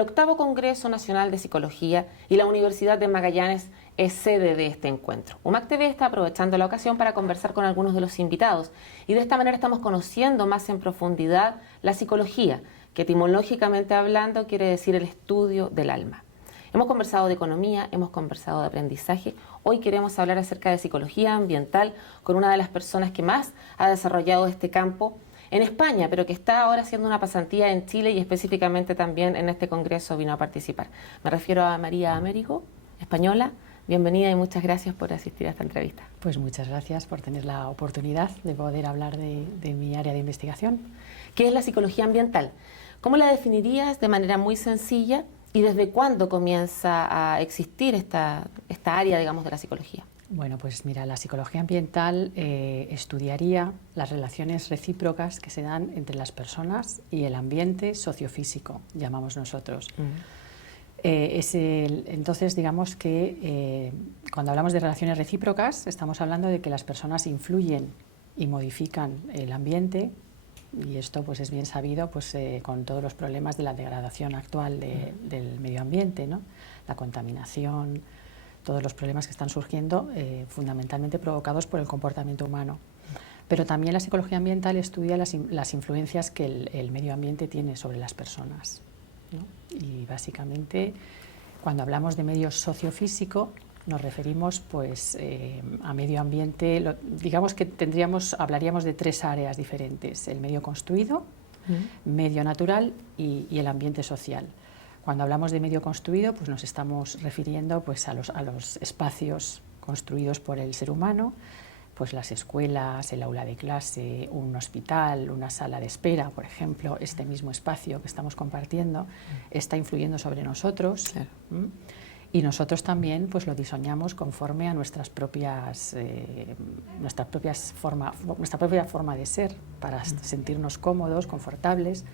el octavo Congreso Nacional de Psicología y la Universidad de Magallanes es sede de este encuentro. UMAC TV está aprovechando la ocasión para conversar con algunos de los invitados y de esta manera estamos conociendo más en profundidad la psicología, que etimológicamente hablando quiere decir el estudio del alma. Hemos conversado de economía, hemos conversado de aprendizaje. Hoy queremos hablar acerca de psicología ambiental con una de las personas que más ha desarrollado este campo en España, pero que está ahora haciendo una pasantía en Chile y específicamente también en este congreso vino a participar. Me refiero a María Américo, española. Bienvenida y muchas gracias por asistir a esta entrevista. Pues muchas gracias por tener la oportunidad de poder hablar de mi área de investigación. ¿Qué es la psicología ambiental? ¿Cómo la definirías de manera muy sencilla y desde cuándo comienza a existir esta área, digamos, de la psicología? Bueno, pues mira, la psicología ambiental estudiaría las relaciones recíprocas que se dan entre las personas y el ambiente sociofísico, llamamos nosotros. Entonces, digamos que cuando hablamos de relaciones recíprocas, estamos hablando de que las personas influyen y modifican el ambiente, y esto pues es bien sabido pues, con todos los problemas de la degradación actual del medio ambiente, ¿no? La contaminación, todos los problemas que están surgiendo fundamentalmente provocados por el comportamiento humano. Pero también la psicología ambiental estudia las influencias que el medio ambiente tiene sobre las personas, ¿no? Y básicamente cuando hablamos de medio sociofísico nos referimos pues, a medio ambiente, digamos que hablaríamos de tres áreas diferentes: el medio construido, medio natural y el ambiente social. Cuando hablamos de medio construido, pues nos estamos refiriendo pues, a los espacios construidos por el ser humano, pues las escuelas, el aula de clase, un hospital, una sala de espera, por ejemplo. Este mismo espacio que estamos compartiendo está influyendo sobre nosotros. Claro. Y nosotros también pues, lo diseñamos conforme a nuestra propia forma de ser, para sentirnos cómodos, confortables.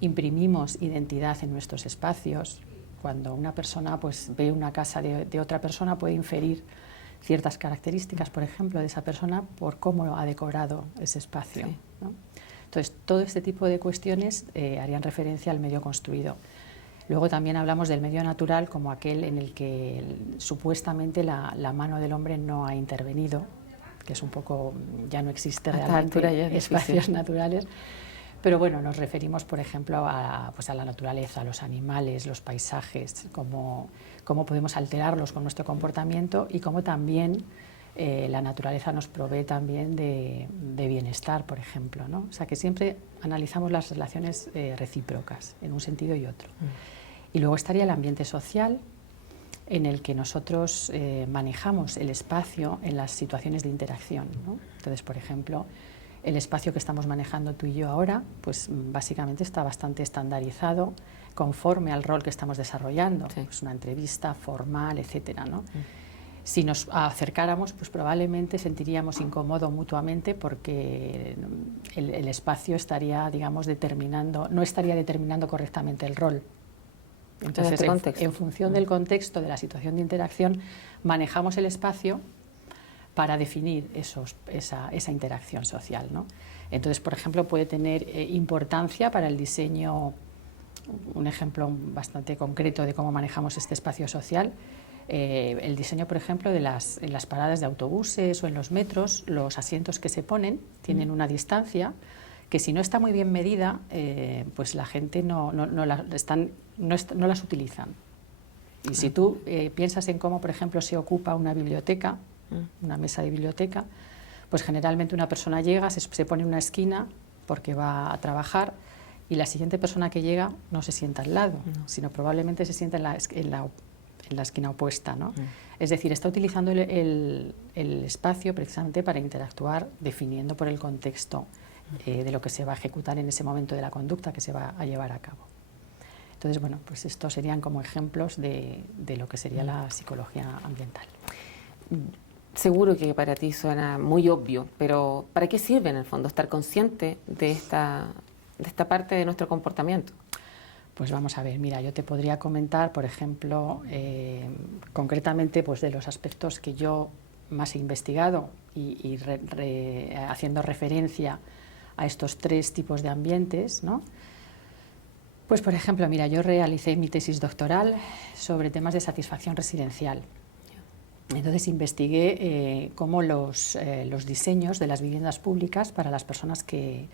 Imprimimos identidad en nuestros espacios. Cuando una persona pues, ve una casa de otra persona, puede inferir ciertas características, por ejemplo, de esa persona por cómo ha decorado ese espacio, sí, ¿no? Entonces, todo este tipo de cuestiones harían referencia al medio construido. Luego también hablamos del medio natural como aquel en el que supuestamente la mano del hombre no ha intervenido, que es un poco, ya no existe realmente espacios naturales. Pero bueno, nos referimos, por ejemplo, pues a la naturaleza, a los animales, los paisajes, cómo podemos alterarlos con nuestro comportamiento y cómo también la naturaleza nos provee también de bienestar, por ejemplo, ¿no? O sea, que siempre analizamos las relaciones recíprocas en un sentido y otro. Y luego estaría el ambiente social, en el que nosotros manejamos el espacio en las situaciones de interacción, ¿no? Entonces, por ejemplo, el espacio que estamos manejando tú y yo ahora, pues básicamente está bastante estandarizado conforme al rol que estamos desarrollando. Sí. Pues una entrevista formal, etcétera, ¿no? Si nos acercáramos, pues probablemente sentiríamos incómodo mutuamente porque el espacio estaría, digamos, no estaría determinando correctamente el rol. Entonces, en función del contexto, de la situación de interacción, manejamos el espacio para definir esa interacción social, ¿no? Entonces, por ejemplo, puede tener importancia para el diseño, un ejemplo bastante concreto de cómo manejamos este espacio social, el diseño, por ejemplo, en las paradas de autobuses o en los metros. Los asientos que se ponen tienen una distancia que, si no está muy bien medida, pues la gente no las utilizan. Y si tú piensas en cómo, por ejemplo, se ocupa una biblioteca, una mesa de biblioteca, pues generalmente una persona llega, se pone en una esquina porque va a trabajar, y la siguiente persona que llega no se sienta al lado, sino probablemente se sienta en la esquina opuesta, ¿no? Es decir, está utilizando el espacio precisamente para interactuar, definiendo por el contexto de lo que se va a ejecutar en ese momento de la conducta que se va a llevar a cabo. Entonces, bueno, pues estos serían como ejemplos de lo que sería la psicología ambiental. Seguro que para ti suena muy obvio, pero ¿para qué sirve en el fondo estar consciente de esta parte de nuestro comportamiento? Pues vamos a ver, mira, yo te podría comentar, por ejemplo, concretamente pues de los aspectos que yo más he investigado y haciendo referencia a estos tres tipos de ambientes, ¿no? Pues por ejemplo, mira, yo realicé mi tesis doctoral sobre temas de satisfacción residencial. Entonces investigué cómo los diseños de las viviendas públicas para las personas que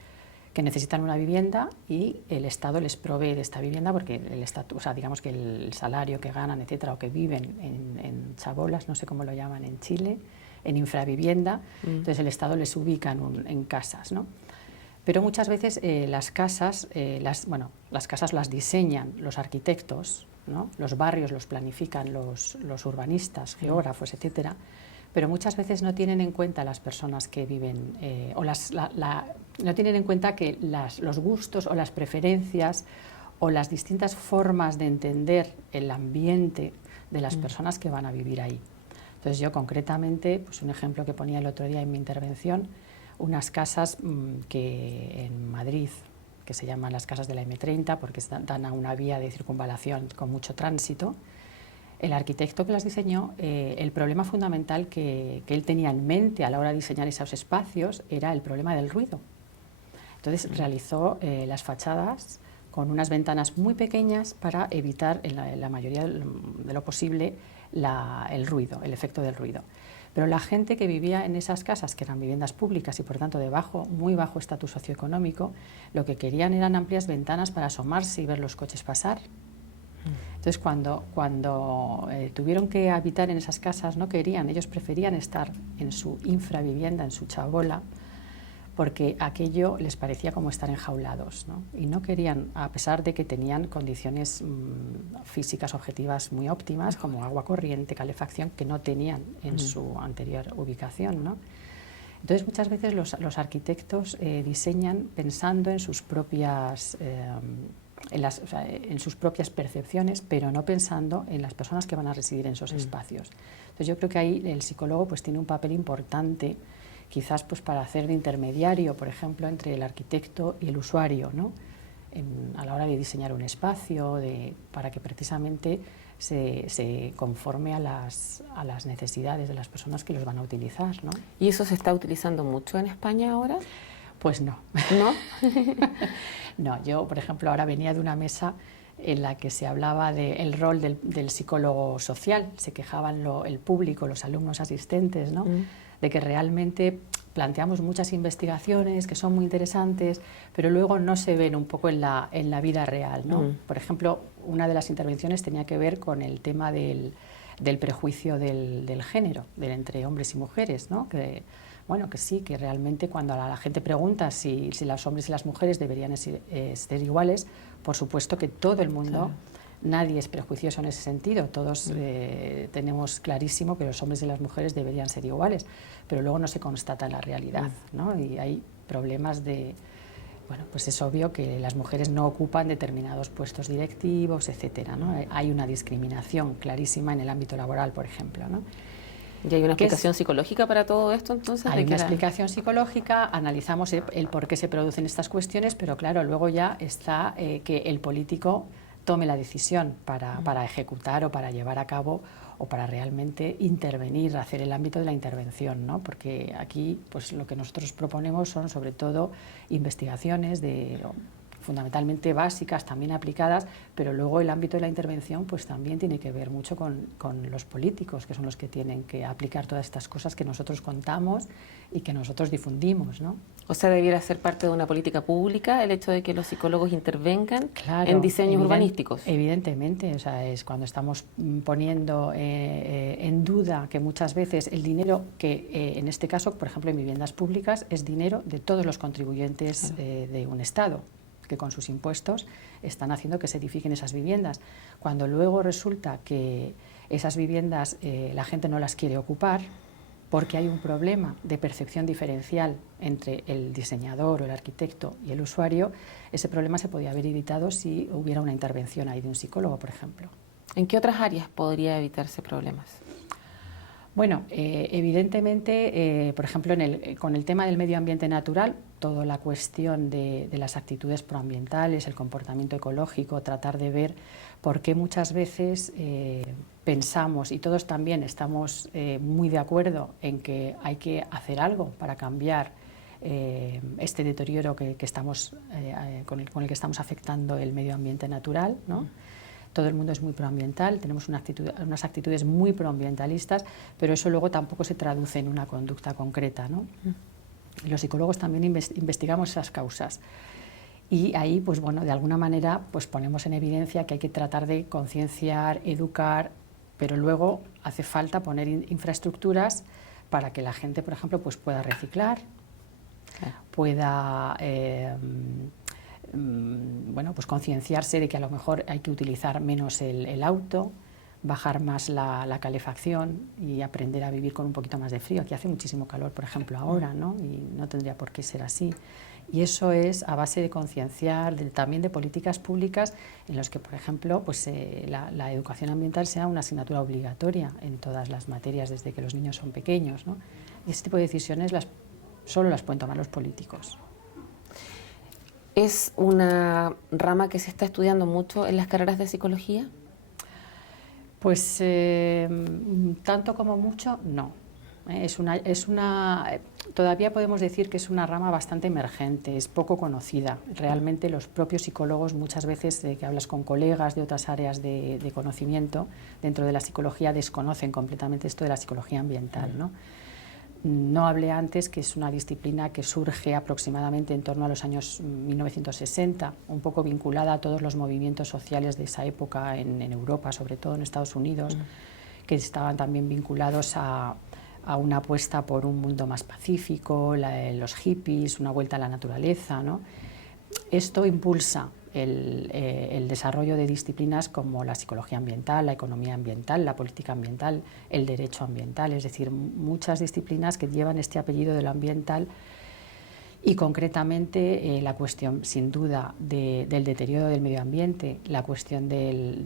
necesitan una vivienda y el Estado les provee de esta vivienda porque el Estado, o sea, digamos que el salario que ganan, etcétera, o que viven en chabolas, no sé cómo lo llaman en Chile, en infravivienda, entonces el Estado les ubica en casas, ¿no? Pero muchas veces las casas las diseñan los arquitectos, ¿no? Los barrios los planifican los urbanistas, geógrafos, etcétera, pero muchas veces no tienen en cuenta las personas que viven, no tienen en cuenta que los gustos o las preferencias o las distintas formas de entender el ambiente de las personas que van a vivir ahí. Entonces yo concretamente, pues un ejemplo que ponía el otro día en mi intervención, unas casas que en Madrid, que se llaman las casas de la M30 porque dan a una vía de circunvalación con mucho tránsito. El arquitecto que las diseñó, el problema fundamental que él tenía en mente a la hora de diseñar esos espacios era el problema del ruido. Entonces realizó las fachadas con unas ventanas muy pequeñas para evitar en la mayoría de lo posible el ruido, el efecto del ruido. Pero la gente que vivía en esas casas, que eran viviendas públicas y por tanto de muy bajo estatus socioeconómico, lo que querían eran amplias ventanas para asomarse y ver los coches pasar. Entonces cuando tuvieron que habitar en esas casas, no querían, ellos preferían estar en su infravivienda, en su chabola, porque aquello les parecía como estar enjaulados, ¿no? Y no querían, a pesar de que tenían condiciones físicas objetivas muy óptimas, como agua corriente, calefacción, que no tenían en su anterior ubicación, ¿no? Entonces muchas veces los arquitectos diseñan pensando en sus propias en sus propias percepciones, pero no pensando en las personas que van a residir en esos espacios. Entonces yo creo que ahí el psicólogo pues tiene un papel importante, quizás pues para hacer de intermediario, por ejemplo, entre el arquitecto y el usuario, ¿no? A la hora de diseñar un espacio, para que precisamente se conforme a las necesidades de las personas que los van a utilizar, ¿no? ¿Y eso se está utilizando mucho en España ahora? Pues no. ¿No? No, yo, por ejemplo, ahora venía de una mesa en la que se hablaba del rol del psicólogo social. Se quejaban el público, los alumnos asistentes, ¿no? De que realmente planteamos muchas investigaciones que son muy interesantes, pero luego no se ven un poco en la vida real, ¿no? Por ejemplo, una de las intervenciones tenía que ver con el tema del prejuicio del género, entre hombres y mujeres, ¿no? Que sí, que realmente cuando a la gente pregunta si los hombres y las mujeres deberían ser iguales, por supuesto que todo el mundo... Claro. Nadie es prejuicioso en ese sentido, todos tenemos clarísimo que los hombres y las mujeres deberían ser iguales, pero luego no se constata la realidad, ¿no? Y hay problemas pues es obvio que las mujeres no ocupan determinados puestos directivos, etcétera, ¿no? Hay una discriminación clarísima en el ámbito laboral, por ejemplo, ¿no? ¿Y hay una explicación psicológica para todo esto entonces? Hay una explicación psicológica, analizamos el por qué se producen estas cuestiones, pero claro, luego ya está que el político tome la decisión para ejecutar o para llevar a cabo o para realmente intervenir, hacer el ámbito de la intervención, ¿no? Porque aquí pues lo que nosotros proponemos son sobre todo investigaciones fundamentalmente básicas, también aplicadas, pero luego el ámbito de la intervención pues también tiene que ver mucho con los políticos, que son los que tienen que aplicar todas estas cosas que nosotros contamos y que nosotros difundimos, ¿no? O sea, debiera ser parte de una política pública el hecho de que los psicólogos intervengan en diseños urbanísticos. Evidentemente, o sea, es cuando estamos poniendo en duda que muchas veces el dinero que en este caso, por ejemplo, en viviendas públicas, es dinero de todos los contribuyentes de un Estado, que con sus impuestos están haciendo que se edifiquen esas viviendas. Cuando luego resulta que esas viviendas la gente no las quiere ocupar porque hay un problema de percepción diferencial entre el diseñador o el arquitecto y el usuario, ese problema se podía haber evitado si hubiera una intervención ahí de un psicólogo, por ejemplo. ¿En qué otras áreas podría evitarse problemas? Bueno, evidentemente, por ejemplo, con el tema del medio ambiente natural, toda la cuestión de las actitudes proambientales, el comportamiento ecológico, tratar de ver por qué muchas veces pensamos, y todos también estamos muy de acuerdo en que hay que hacer algo para cambiar este deterioro con el que estamos afectando el medio ambiente natural, ¿no? Todo el mundo es muy proambiental, tenemos unas actitudes muy proambientalistas, pero eso luego tampoco se traduce en una conducta concreta, ¿no? Los psicólogos también investigamos esas causas. Y ahí, pues bueno, de alguna manera pues ponemos en evidencia que hay que tratar de concienciar, educar, pero luego hace falta poner infraestructuras para que la gente, por ejemplo, pues pueda reciclar, pueda bueno, pues concienciarse de que a lo mejor hay que utilizar menos el auto, bajar más la calefacción y aprender a vivir con un poquito más de frío. Aquí hace muchísimo calor, por ejemplo, ahora, ¿no? Y no tendría por qué ser así. Y eso es a base de concienciar, también de políticas públicas en las que, por ejemplo, pues, la educación ambiental sea una asignatura obligatoria en todas las materias desde que los niños son pequeños, ¿no? Este tipo de decisiones solo las pueden tomar los políticos. ¿Es una rama que se está estudiando mucho en las carreras de psicología? Pues tanto como mucho, no. Todavía podemos decir que es una rama bastante emergente, es poco conocida. Realmente los propios psicólogos, muchas veces que hablas con colegas de otras áreas de conocimiento dentro de la psicología, desconocen completamente esto de la psicología ambiental, ¿no? No hablé antes que es una disciplina que surge aproximadamente en torno a los años 1960, un poco vinculada a todos los movimientos sociales de esa época en Europa, sobre todo en Estados Unidos, que estaban también vinculados a una apuesta por un mundo más pacífico, los hippies, una vuelta a la naturaleza, ¿no? Esto impulsa el desarrollo de disciplinas como la psicología ambiental, la economía ambiental, la política ambiental, el derecho ambiental, es decir, muchas disciplinas que llevan este apellido de lo ambiental y concretamente la cuestión, sin duda, del deterioro del medio ambiente, la cuestión del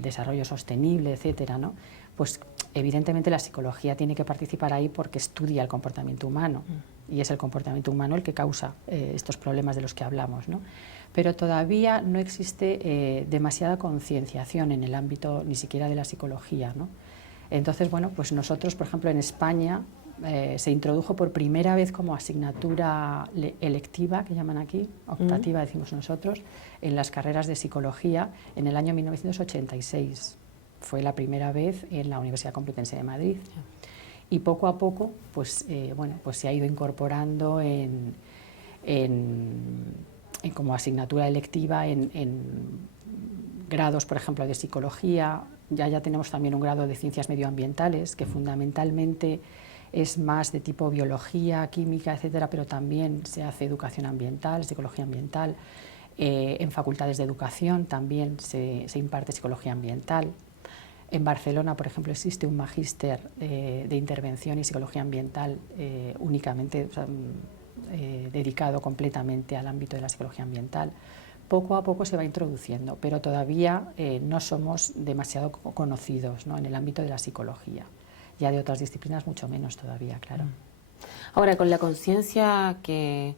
desarrollo sostenible, etcétera, ¿no? Pues evidentemente la psicología tiene que participar ahí porque estudia el comportamiento humano y es el comportamiento humano el que causa estos problemas de los que hablamos, ¿no? Pero todavía no existe demasiada concienciación en el ámbito ni siquiera de la psicología, ¿no? Entonces, bueno, pues nosotros, por ejemplo, en España se introdujo por primera vez como asignatura electiva, que llaman aquí, optativa decimos nosotros, en las carreras de psicología en el año 1986. Fue la primera vez en la Universidad Complutense de Madrid. Y poco a poco pues, bueno, pues se ha ido incorporando como asignatura electiva en grados, por ejemplo, de psicología. Ya tenemos también un grado de ciencias medioambientales, que fundamentalmente es más de tipo biología, química, etcétera, pero también se hace educación ambiental, psicología ambiental. En facultades de educación también se imparte psicología ambiental. En Barcelona, por ejemplo, existe un magíster de intervención y psicología ambiental únicamente, o sea, dedicado completamente al ámbito de la psicología ambiental. Poco a poco se va introduciendo, pero todavía no somos demasiado conocidos, ¿no?, en el ámbito de la psicología. Ya de otras disciplinas mucho menos todavía, claro. Ahora, con la conciencia que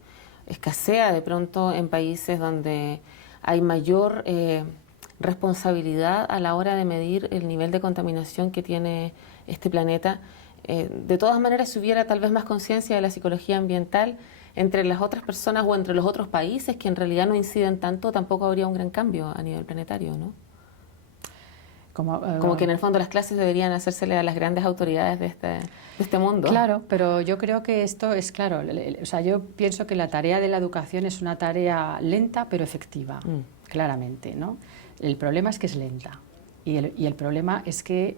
escasea de pronto en países donde hay mayor responsabilidad a la hora de medir el nivel de contaminación que tiene este planeta, de todas maneras, si hubiera tal vez más conciencia de la psicología ambiental entre las otras personas o entre los otros países que en realidad no inciden tanto, tampoco habría un gran cambio a nivel planetario, ¿no? Como que en el fondo las clases deberían hacérsele a las grandes autoridades de este mundo. Claro, pero yo creo que esto es claro. O sea, yo pienso que la tarea de la educación es una tarea lenta pero efectiva, claramente, ¿no? El problema es que es lenta y el problema es que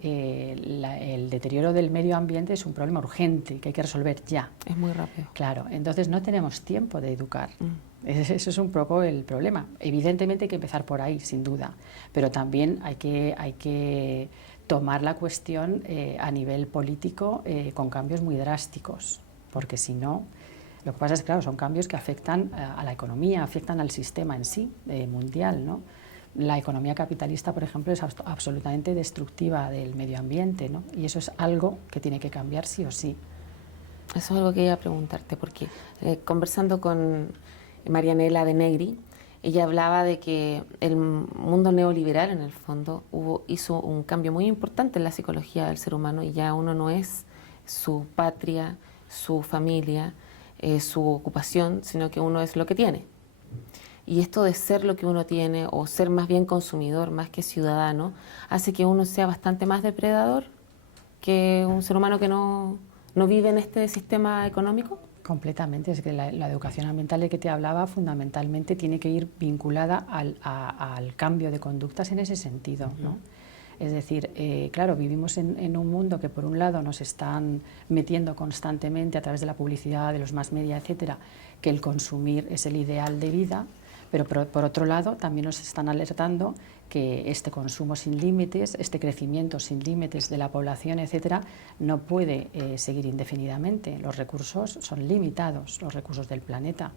el deterioro del medio ambiente es un problema urgente que hay que resolver ya. Es muy rápido. Claro, entonces no tenemos tiempo de educar. Eso es un poco el problema. Evidentemente hay que empezar por ahí, sin duda, pero también hay que tomar la cuestión a nivel político con cambios muy drásticos, porque si no, lo que pasa es que, claro, son cambios que afectan a la economía, afectan al sistema en sí, mundial, ¿no? La economía capitalista, por ejemplo, es absolutamente destructiva del medio ambiente, ¿no? Y eso es algo que tiene que cambiar sí o sí. Eso es algo que iba a preguntarte, porque conversando con Marianela de Negri, ella hablaba de que el mundo neoliberal, en el fondo, hizo un cambio muy importante en la psicología del ser humano y ya uno no es su patria, su familia, su ocupación, sino que uno es lo que tiene. Y esto de ser lo que uno tiene, o ser más bien consumidor, más que ciudadano, hace que uno sea bastante más depredador que un ser humano que no vive en este sistema económico. Completamente, es que la educación ambiental de que te hablaba fundamentalmente tiene que ir vinculada al cambio de conductas en ese sentido, ¿no? Es decir, claro, vivimos en un mundo que por un lado nos están metiendo constantemente a través de la publicidad, de los mass media, etcétera, que el consumir es el ideal de vida, pero por otro lado también nos están alertando que este consumo sin límites, este crecimiento sin límites de la población, etcétera, no puede seguir indefinidamente. Los recursos son limitados, los recursos del planeta,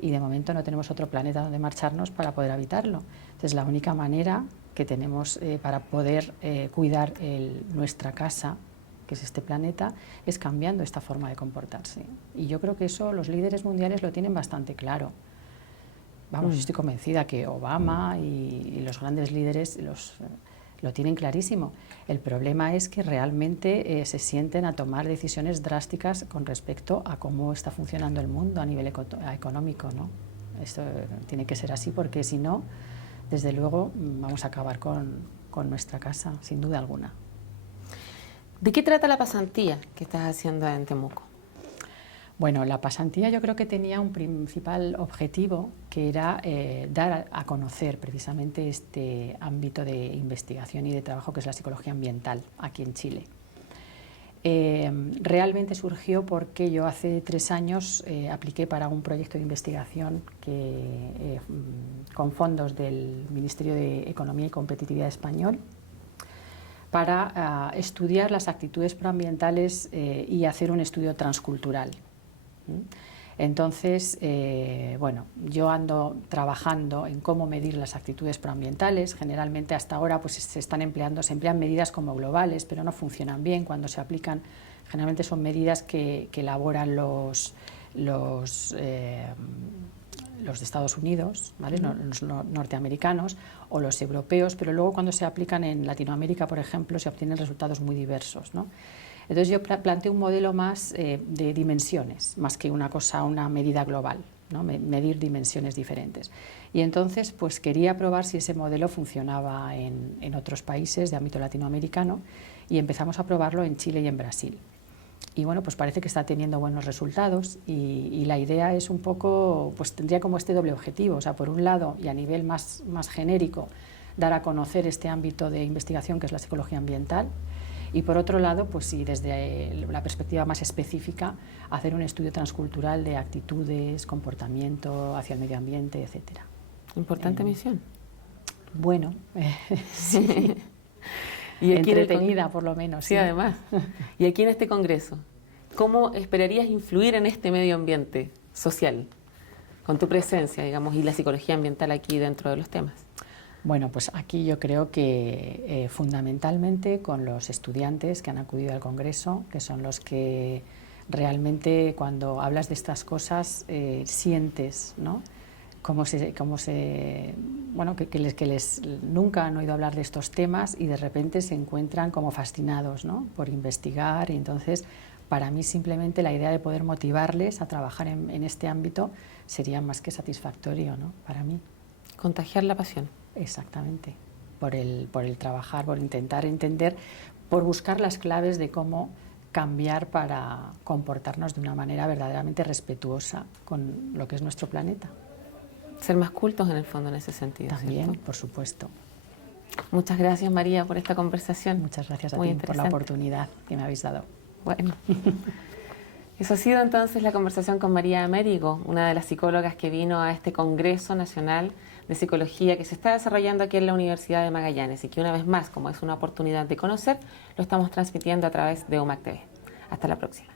y de momento no tenemos otro planeta donde marcharnos para poder habitarlo. Entonces, la única manera que tenemos para poder cuidar nuestra casa, que es este planeta, es cambiando esta forma de comportarse. Y yo creo que eso los líderes mundiales lo tienen bastante claro. Vamos, estoy convencida que Obama y los grandes líderes lo tienen clarísimo. El problema es que realmente se sienten a tomar decisiones drásticas con respecto a cómo está funcionando el mundo a nivel económico, ¿no? Esto tiene que ser así, porque si no, desde luego vamos a acabar con nuestra casa, sin duda alguna. ¿De qué trata la pasantía que estás haciendo en Temuco? Bueno, la pasantía yo creo que tenía un principal objetivo, que era dar a conocer precisamente este ámbito de investigación y de trabajo que es la psicología ambiental aquí en Chile. Realmente surgió porque yo hace 3 años apliqué para un proyecto de investigación con fondos del Ministerio de Economía y Competitividad español, para estudiar las actitudes proambientales y hacer un estudio transcultural. Entonces, bueno, yo ando trabajando en cómo medir las actitudes proambientales. Generalmente hasta ahora pues se emplean medidas como globales, pero no funcionan bien cuando se aplican. Generalmente son medidas que elaboran los de Estados Unidos, ¿vale? Los norteamericanos o los europeos, pero luego cuando se aplican en Latinoamérica, por ejemplo, se obtienen resultados muy diversos, ¿no? Entonces yo planteé un modelo más de dimensiones, más que una medida global, ¿no? Medir dimensiones diferentes. Y entonces pues quería probar si ese modelo funcionaba en otros países de ámbito latinoamericano, y empezamos a probarlo en Chile y en Brasil. Y bueno, pues parece que está teniendo buenos resultados, y la idea es un poco, pues tendría como este doble objetivo, o sea, por un lado y a nivel más genérico, dar a conocer este ámbito de investigación que es la psicología ambiental, y por otro lado, pues sí, desde la perspectiva más específica, hacer un estudio transcultural de actitudes, comportamiento hacia el medio ambiente, etcétera. Importante misión. Bueno, sí. Y entretenida, por lo menos. Sí, además. Y aquí en este congreso, ¿cómo esperarías influir en este medio ambiente social, con tu presencia, digamos, y la psicología ambiental aquí dentro de los temas? Bueno, pues aquí yo creo que fundamentalmente con los estudiantes que han acudido al Congreso, que son los que realmente cuando hablas de estas cosas sientes, ¿no? Bueno, que les nunca han oído hablar de estos temas y de repente se encuentran como fascinados, ¿no? Por investigar, y entonces para mí simplemente la idea de poder motivarles a trabajar en este ámbito sería más que satisfactorio, ¿no? Para mí. Contagiar la pasión. Exactamente, por el trabajar, por intentar entender, por buscar las claves de cómo cambiar para comportarnos de una manera verdaderamente respetuosa con lo que es nuestro planeta. Ser más cultos en el fondo en ese sentido. También, ¿cierto? por supuesto. Muchas gracias, María, por esta conversación. Muchas gracias a ti por la oportunidad que me habéis dado. Bueno. Eso ha sido entonces la conversación con María Amérigo, una de las psicólogas que vino a este Congreso Nacional de Psicología que se está desarrollando aquí en la Universidad de Magallanes, y que una vez más, como es una oportunidad de conocer, lo estamos transmitiendo a través de UMAC TV. Hasta la próxima.